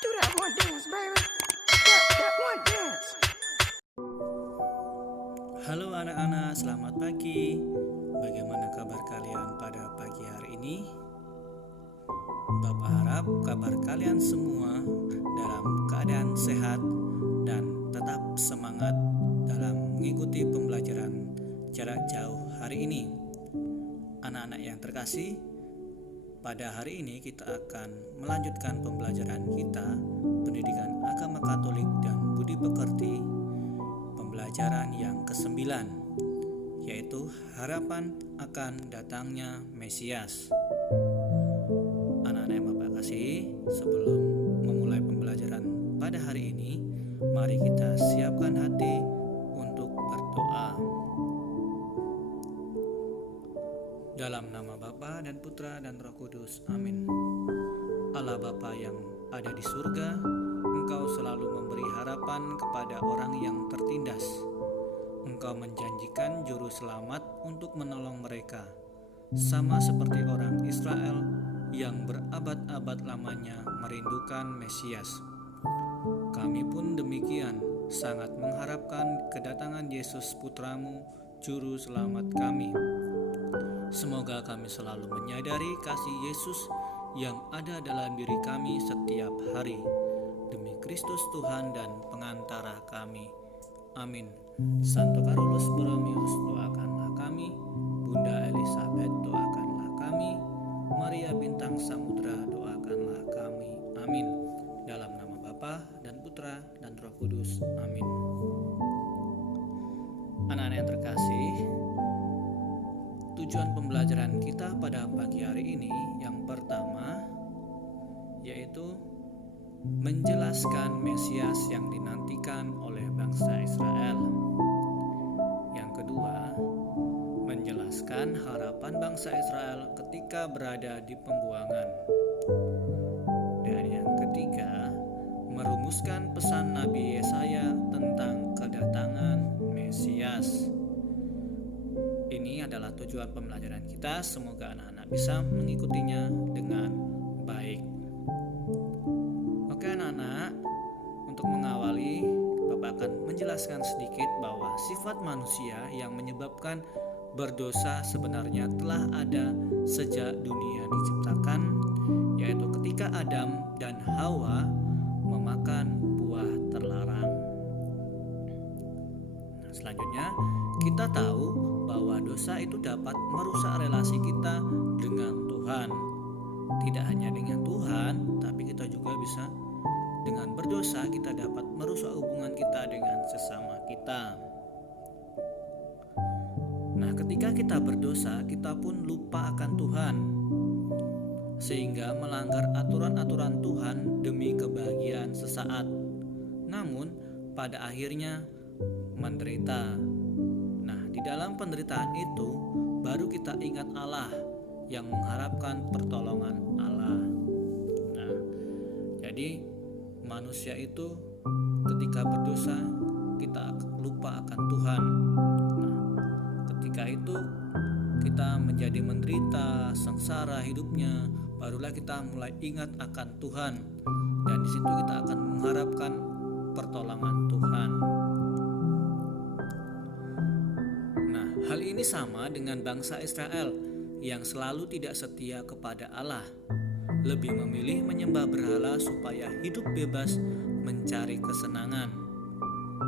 Do that one dance, baby. That one dance. Halo anak-anak, selamat pagi. Bagaimana kabar kalian pada pagi hari ini? Bapak harap kabar kalian semua dalam keadaan sehat dan tetap semangat dalam mengikuti pembelajaran jarak jauh hari ini. Anak-anak yang terkasih, pada hari ini kita akan melanjutkan pembelajaran kita pendidikan agama Katolik dan budi pekerti, pembelajaran yang ke-9, yaitu harapan akan datangnya Mesias. Anak-anak yang Bapak kasih, sebelum memulai pembelajaran pada hari ini, mari kita siapkan hati untuk berdoa. Dalam nama Bapa dan Putra dan Roh Kudus, amin. Allah Bapa yang ada di surga, Engkau selalu memberi harapan kepada orang yang tertindas. Engkau menjanjikan juru selamat untuk menolong mereka, sama seperti orang Israel yang berabad-abad lamanya merindukan Mesias. Kami pun demikian, sangat mengharapkan kedatangan Yesus Putramu, Juru Selamat kami. Semoga kami selalu menyadari kasih Yesus yang ada dalam diri kami setiap hari. Demi Kristus Tuhan dan pengantara kami. Amin. Santo Carolus Borromeus, doakanlah kami. Bunda Elizabeth, doakanlah kami. Maria Bintang Samudra, doakanlah kami. Amin. Dalam nama Bapa dan Putra dan Roh Kudus. Amin. Anak-anak yang terkasih, tujuan pembelajaran kita pada pagi hari ini yang pertama yaitu menjelaskan Mesias yang dinantikan oleh bangsa Israel. Yang kedua, menjelaskan harapan bangsa Israel ketika berada di pembuangan. Dan yang ketiga, merumuskan pesan Nabi Yesaya tentang kedatangan Mesias. Ini adalah tujuan pembelajaran kita. Semoga anak-anak bisa mengikutinya dengan baik. Oke anak-anak, untuk mengawali, Bapak akan menjelaskan sedikit bahwa sifat manusia yang menyebabkan berdosa sebenarnya telah ada sejak dunia diciptakan, yaitu ketika Adam dan Hawa memakan buah terlarang. Nah, selanjutnya kita tahu bahwa dosa itu dapat merusak relasi kita dengan Tuhan. Tidak hanya dengan Tuhan, tapi kita juga bisa dengan berdosa kita dapat merusak hubungan kita dengan sesama kita. Nah, ketika kita berdosa, kita pun lupa akan Tuhan, sehingga melanggar aturan-aturan Tuhan demi kebahagiaan sesaat. Namun, pada akhirnya menderita. Di dalam penderitaan itu baru kita ingat Allah yang mengharapkan pertolongan Allah. Nah, jadi manusia itu ketika berdosa kita lupa akan Tuhan. Nah, ketika itu kita menjadi menderita, sengsara hidupnya, barulah kita mulai ingat akan Tuhan, dan di situ kita akan mengharapkan pertolongan Tuhan. Hal ini sama dengan bangsa Israel yang selalu tidak setia kepada Allah, lebih memilih menyembah berhala supaya hidup bebas mencari kesenangan.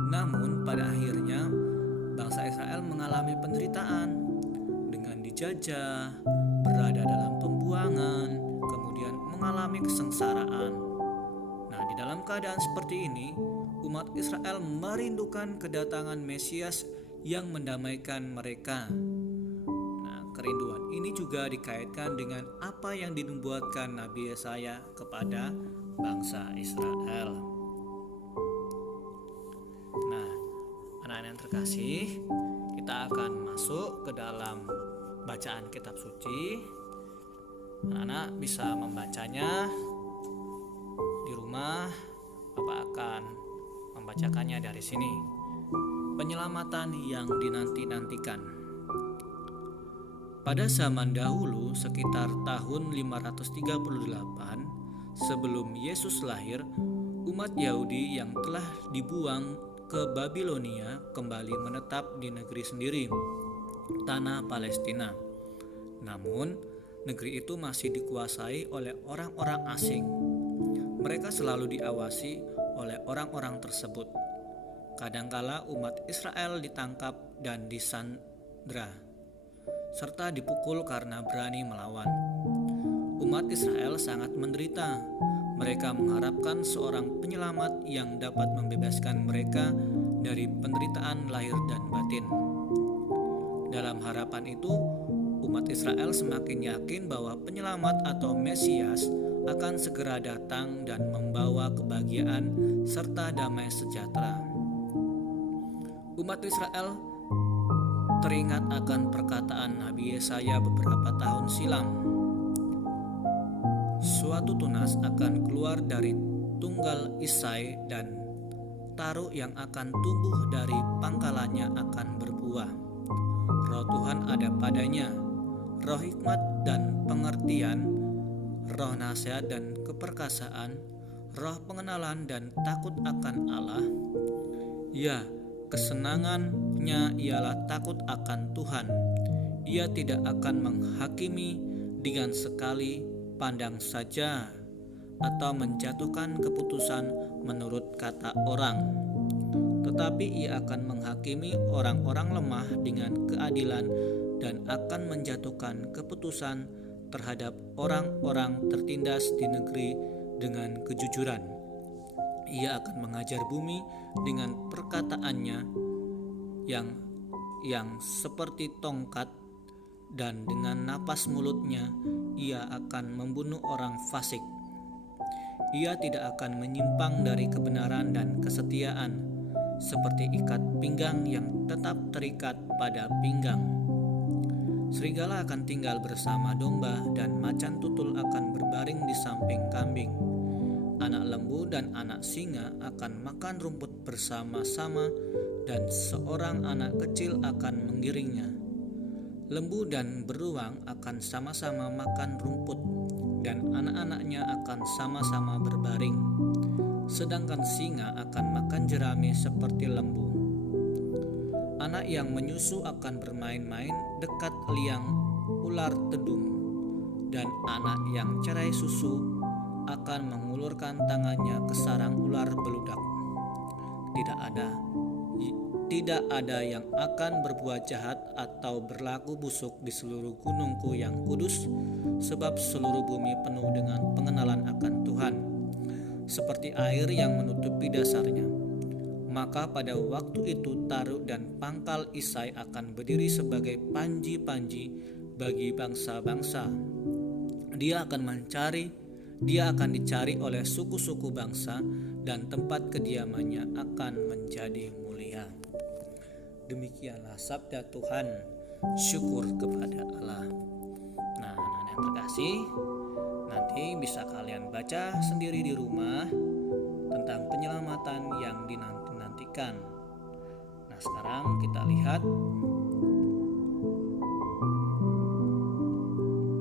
Namun pada akhirnya bangsa Israel mengalami penderitaan dengan dijajah, berada dalam pembuangan, kemudian mengalami kesengsaraan. Nah, di dalam keadaan seperti ini, umat Israel merindukan kedatangan Mesias yang mendamaikan mereka. Nah, kerinduan ini juga dikaitkan dengan apa yang dinubuatkan Nabi Yesaya kepada bangsa Israel. Nah, anak-anak yang terkasih, kita akan masuk ke dalam bacaan kitab suci. Anak-anak bisa membacanya di rumah. Bapak akan membacakannya dari sini. Penyelamatan yang dinanti-nantikan. Pada zaman dahulu, sekitar tahun 538, Sebelum Yesus lahir, umat Yahudi yang telah dibuang ke Babilonia kembali menetap di negeri sendiri, tanah Palestina. Namun, negeri itu masih dikuasai oleh orang-orang asing. Mereka selalu diawasi oleh orang-orang tersebut. Kadangkala umat Israel ditangkap dan disandra, serta dipukul karena berani melawan. Umat Israel sangat menderita. Mereka mengharapkan seorang penyelamat yang dapat membebaskan mereka dari penderitaan lahir dan batin. Dalam harapan itu, umat Israel semakin yakin bahwa penyelamat atau Mesias akan segera datang dan membawa kebahagiaan serta damai sejahtera. Umat Israel teringat akan perkataan Nabi Yesaya beberapa tahun silam. Suatu tunas akan keluar dari tunggal Isai dan taru yang akan tumbuh dari pangkalannya akan berbuah. Roh Tuhan ada padanya, roh hikmat dan pengertian, roh nasihat dan keperkasaan, roh pengenalan dan takut akan Allah. Ya, kesenangannya ialah takut akan Tuhan. Ia tidak akan menghakimi dengan sekali pandang saja atau menjatuhkan keputusan menurut kata orang, tetapi ia akan menghakimi orang-orang lemah dengan keadilan dan akan menjatuhkan keputusan terhadap orang-orang tertindas di negeri dengan kejujuran. Ia akan mengajar bumi dengan perkataannya yang seperti tongkat, dan dengan napas mulutnya ia akan membunuh orang fasik. Ia tidak akan menyimpang dari kebenaran dan kesetiaan, seperti ikat pinggang yang tetap terikat pada pinggang. Serigala akan tinggal bersama domba dan macan tutul akan berbaring di samping kambing. Anak lembu dan anak singa akan makan rumput bersama-sama dan seorang anak kecil akan menggiringnya. Lembu dan beruang akan sama-sama makan rumput dan anak-anaknya akan sama-sama berbaring. Sedangkan singa akan makan jerami seperti lembu. Anak yang menyusu akan bermain-main dekat liang ular tedung, dan anak yang cerai susu akan mengulurkan tangannya ke sarang ular beludak. Tidak ada yang akan berbuat jahat atau berlaku busuk di seluruh gunungku yang kudus, sebab seluruh bumi penuh dengan pengenalan akan Tuhan, seperti air yang menutupi dasarnya. Maka pada waktu itu taru dan pangkal Isai akan berdiri sebagai panji-panji bagi bangsa-bangsa. Dia akan dicari oleh suku-suku bangsa, dan tempat kediamannya akan menjadi mulia. Demikianlah sabda Tuhan. Syukur kepada Allah. Nah, anak-anak yang terkasih, nanti bisa kalian baca sendiri di rumah tentang penyelamatan yang dinanti-nantikan. Nah, sekarang kita lihat.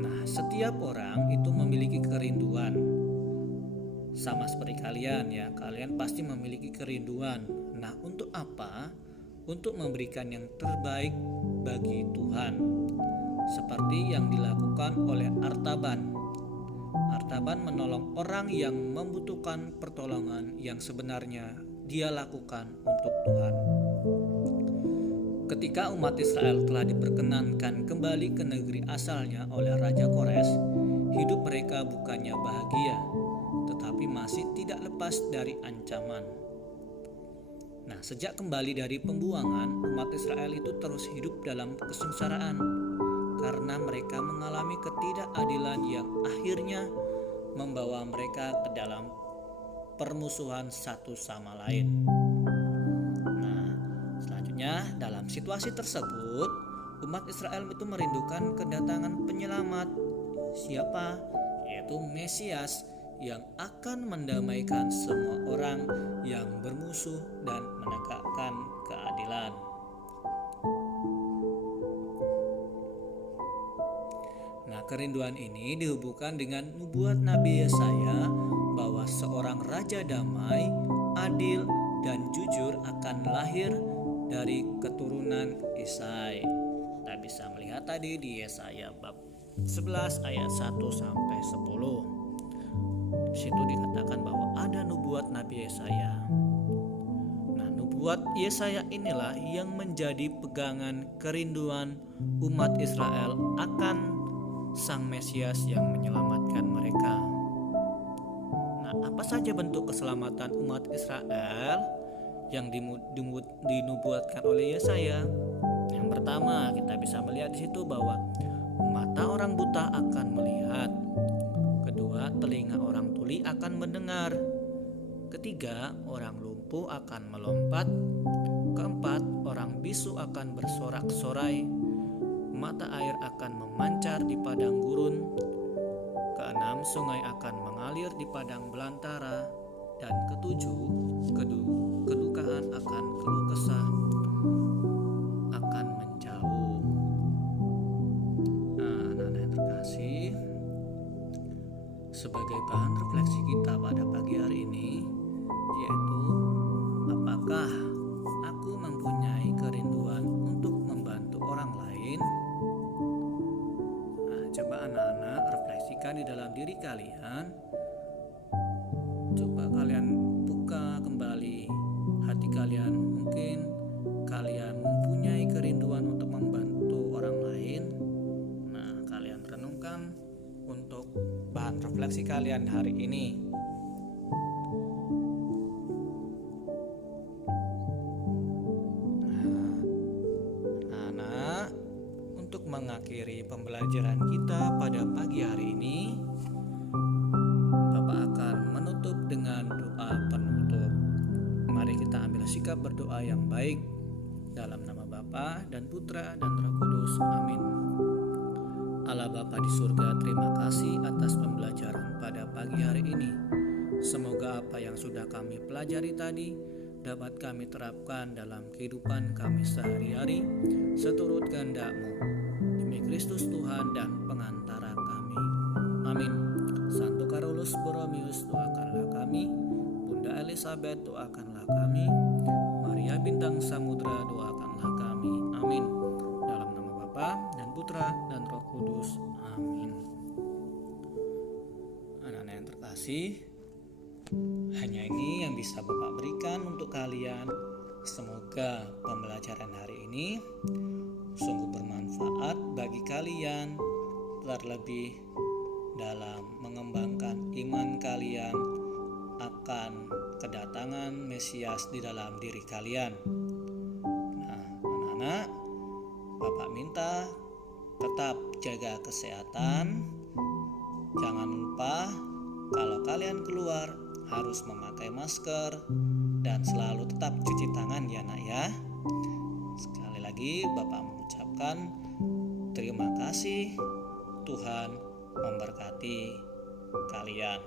Nah, setiap orang itu memiliki kerinduan. Sama seperti kalian ya, kalian pasti memiliki kerinduan. Nah, untuk apa? Untuk memberikan yang terbaik bagi Tuhan, seperti yang dilakukan oleh Artaban. Artaban menolong orang yang membutuhkan pertolongan yang sebenarnya dia lakukan untuk Tuhan. Ketika umat Israel telah diperkenankan kembali ke negeri asalnya oleh Raja Kores, hidup mereka bukannya bahagia, tetapi masih tidak lepas dari ancaman. Nah, sejak kembali dari pembuangan, umat Israel itu terus hidup dalam kesengsaraan karena mereka mengalami ketidakadilan yang akhirnya membawa mereka ke dalam permusuhan satu sama lain. Nah, selanjutnya dalam situasi tersebut, umat Israel itu merindukan kedatangan penyelamat. Siapa? Yaitu Mesias yang akan mendamaikan semua orang yang bermusuh dan menegakkan keadilan. Nah, Kerinduan ini dihubungkan dengan nubuat Nabi Yesaya bahwa seorang raja damai, adil, dan jujur akan lahir dari keturunan Isai. Kita bisa melihat tadi di Yesaya bab 11 ayat 1 sampai 10. Di situ dikatakan bahwa ada nubuat Nabi Yesaya. Nah, nubuat Yesaya inilah yang menjadi pegangan kerinduan umat Israel akan Sang Mesias yang menyelamatkan mereka. Nah, apa saja bentuk keselamatan umat Israel yang dinubuatkan oleh Yesaya? Yang pertama, kita bisa melihat di situ bahwa mata orang buta akan melihat. Kedua, telinga orang tuli akan mendengar. Ketiga, orang lumpuh akan melompat. Keempat, orang bisu akan bersorak-sorai. Mata air akan memancar di padang gurun. Keenam, sungai akan mengalir di padang belantara. Dan ketujuh, kedukaan akan keluh kesah akan menjauh. Nah, anak-anak yang terkasih, sebagai bahan refleksi kita pada pagi hari ini, yaitu apakah aku mempunyai kerinduan untuk membantu orang lain? Nah, coba anak-anak refleksikan di dalam diri kalian. Coba kalian buka kembali hati kalian. Mungkin kalian mempunyai kerinduan untuk membantu orang lain. Nah, kalian renungkan untuk bahan refleksi kalian hari ini. Nah, untuk mengakhiri pembelajaran kita pada pagi hari ini, Bapak akan menutup dengan doa penutup. Mari kita ambil sikap berdoa yang baik dalam nama Bapa dan Putra dan Roh Kudus. Amin. Allah Bapa di surga, terima kasih atas pembelajaran pada pagi hari ini. Semoga apa yang sudah kami pelajari tadi dapat kami terapkan dalam kehidupan kami sehari-hari seturut kehendak-Mu. Demi Kristus Tuhan dan pengantara kami. Amin. Santo Carolus Borromeus, doakanlah kami. Bunda Elizabeth, doakanlah kami. Maria Bintang Samudra, doakanlah kami. Amin. Dalam nama Bapa dan Putra dan Roh Kudus. Amin. Anak-anak yang terkasih, hanya ini yang bisa Bapak berikan untuk kalian. Semoga pembelajaran hari ini sungguh bermanfaat bagi kalian, terlebih dalam mengembangkan iman kalian akan kedatangan Mesias di dalam diri kalian. Nah, anak-anak, Bapak minta tetap jaga kesehatan. Jangan lupa kalau kalian keluar harus memakai masker dan selalu tetap cuci tangan ya nak ya. Sekali lagi Bapak mengucapkan terima kasih. Tuhan memberkati kalian.